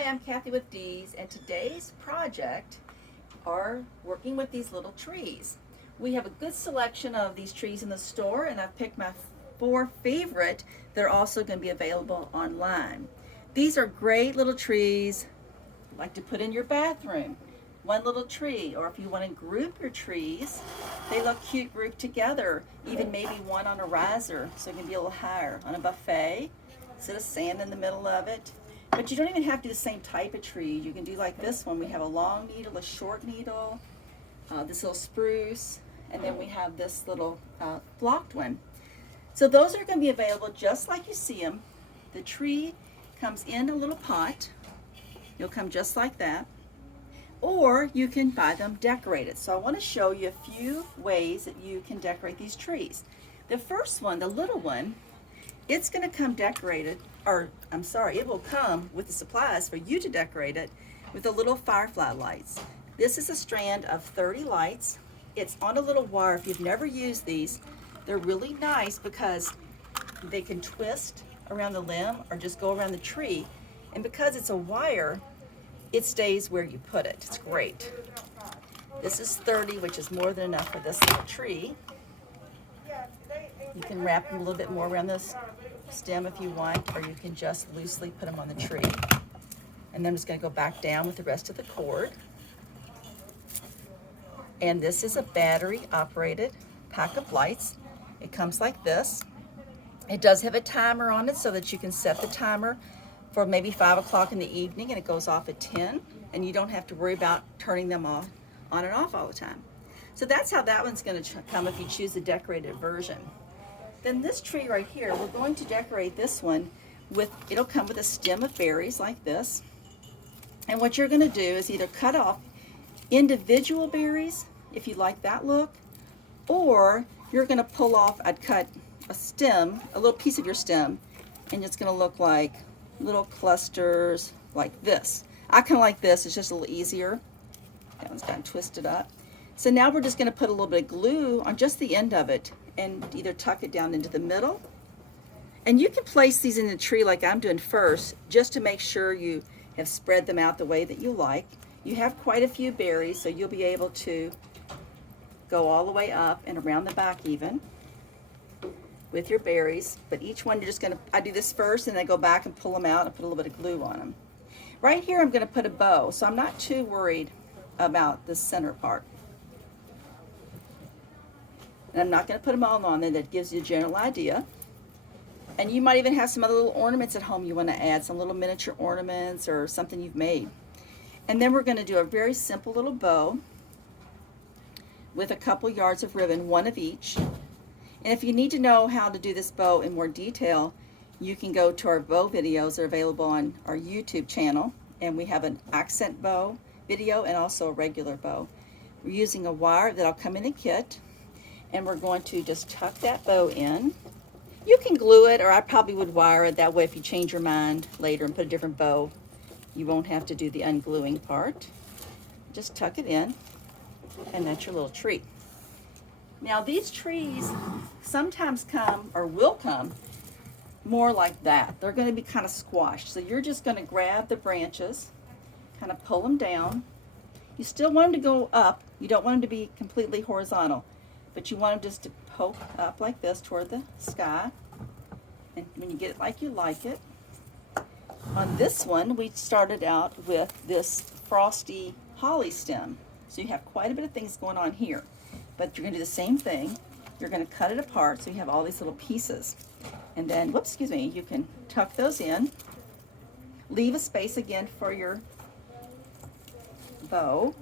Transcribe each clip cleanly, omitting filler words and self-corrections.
Hi, I'm Kathy with Dee's, and today's project are working with these little trees. We have a good selection of these trees in the store, and I've picked my 4 favorite. They're also going to be available online. These are great little trees, like to put in your bathroom. One little tree, or if you want to group your trees, they look cute grouped together. Even maybe one on a riser, so it can be a little higher. On a buffet, instead of sand in the middle of it. But you don't even have to do the same type of tree. You can do like this one. We have a long needle, a short needle, this little spruce, and then we have this little flocked one. So those are going to be available just like you see them. The tree comes in a little pot. It'll come just like that. Or you can buy them decorated. So I want to show you a few ways that you can decorate these trees. The first one, the little one, it's going to come decorated, or I'm sorry, it will come with the supplies for you to decorate it with the little firefly lights. This is a strand of 30 lights. It's on a little wire. If you've never used these, they're really nice because they can twist around the limb or just go around the tree. And because it's a wire, it stays where you put it. It's great. This is 30, which is more than enough for this little tree. You can wrap them a little bit more around this stem if you want, or you can just loosely put them on the tree. And then I'm just going to go back down with the rest of the cord. And this is a battery operated pack of lights. It comes like this. It does have a timer on it so that you can set the timer for maybe 5 o'clock in the evening, and it goes off at 10, and you don't have to worry about turning them on and off all the time. So that's how that one's going to come if you choose the decorated version. Then this tree right here, we're going to decorate this one with, it'll come with a stem of berries like this. And what you're going to do is either cut off individual berries, if you like that look, or you're going to pull off, I'd cut a stem, a little piece of your stem, and it's going to look like little clusters like this. I kind of like this, it's just a little easier. That one's kind of twisted up. So now we're just going to put a little bit of glue on just the end of it and either tuck it down into the middle. And you can place these in the tree like I'm doing first, just to make sure you have spread them out the way that you like. You have quite a few berries, so you'll be able to go all the way up and around the back even with your berries. But each one you're just going to, I do this first and then go back and pull them out and put a little bit of glue on them. Right here I'm going to put a bow, so I'm not too worried about the center part. And I'm not going to put them all on there. That gives you a general idea. And you might even have some other little ornaments at home you want to add, some little miniature ornaments or something you've made. And then we're going to do a very simple little bow with a couple yards of ribbon, one of each. And if you need to know how to do this bow in more detail, you can go to our bow videos that are available on our YouTube channel. And we have an accent bow video and also a regular bow. We're using a wire that'll come in a kit. And we're going to just tuck that bow in. You can glue it, or I probably would wire it. That way if you change your mind later and put a different bow, you won't have to do the ungluing part. Just tuck it in, and that's your little tree. Now these trees sometimes come, or will come, more like that. They're going to be kind of squashed. So you're just going to grab the branches, kind of pull them down. You still want them to go up. You don't want them to be completely horizontal. But you want them just to poke up like this toward the sky. And when you get it like you like it. On this one, we started out with this frosty holly stem. So you have quite a bit of things going on here. But you're going to do the same thing. You're going to cut it apart so you have all these little pieces. And then, whoops, excuse me, you can tuck those in. Leave a space again for your bow.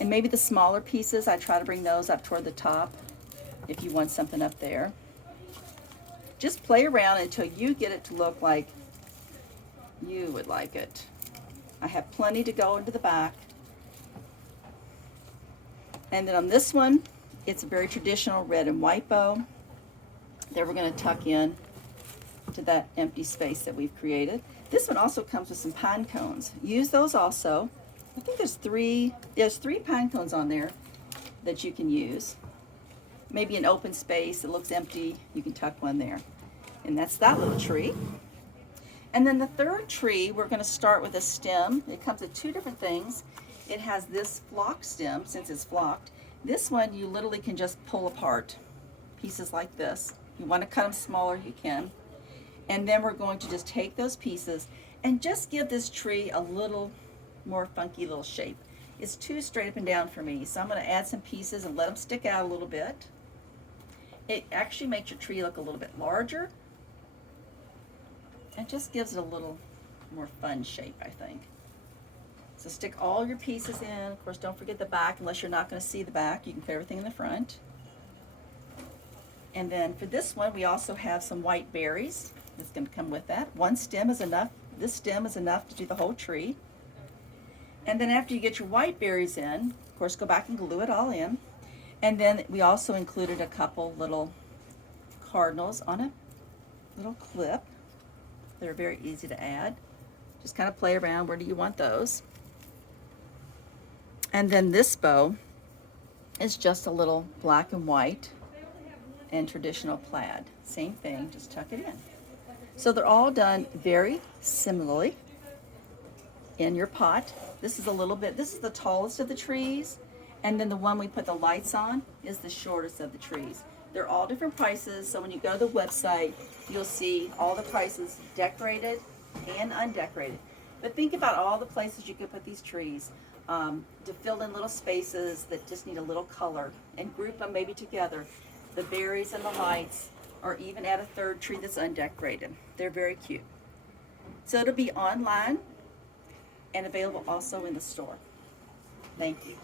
And maybe the smaller pieces, I try to bring those up toward the top if you want something up there. Just play around until you get it to look like you would like it. I have plenty to go into the back. And then on this one, it's a very traditional red and white bow that we're going to tuck in to that empty space that we've created. This one also comes with some pine cones. Use those also. I think there's three pine cones on there that you can use. Maybe an open space that looks empty, you can tuck one there. And that's that little tree. And then the third tree, we're going to start with a stem. It comes with two different things. It has this flock stem, since it's flocked. This one you literally can just pull apart, pieces like this. If you want to cut them smaller, you can. And then we're going to just take those pieces and just give this tree a little more funky little shape. It's too straight up and down for me, so I'm going to add some pieces and let them stick out a little bit. It actually makes your tree look a little bit larger and just gives it a little more fun shape, I think. So stick all your pieces in. Of course, don't forget the back. Unless you're not going to see the back, you can put everything in the front. And then for this one, we also have some white berries that's going to come with that. One stem is enough. This stem is enough to do the whole tree. And then after you get your white berries in, of course, go back and glue it all in. And then we also included a couple little cardinals on a little clip. They're very easy to add. Just kind of play around. Where do you want those? And then this bow is just a little black and white and traditional plaid. Same thing, just tuck it in. So they're all done very similarly in your pot. This is a little bit, this is the tallest of the trees, and then the one we put the lights on is the shortest of the trees. They're all different prices, so when you go to the website, you'll see all the prices decorated and undecorated. But think about all the places you could put these trees to fill in little spaces that just need a little color, and group them maybe together. The berries and the lights, or even add a third tree that's undecorated. They're very cute. So it'll be online and available also in the store. Thank you.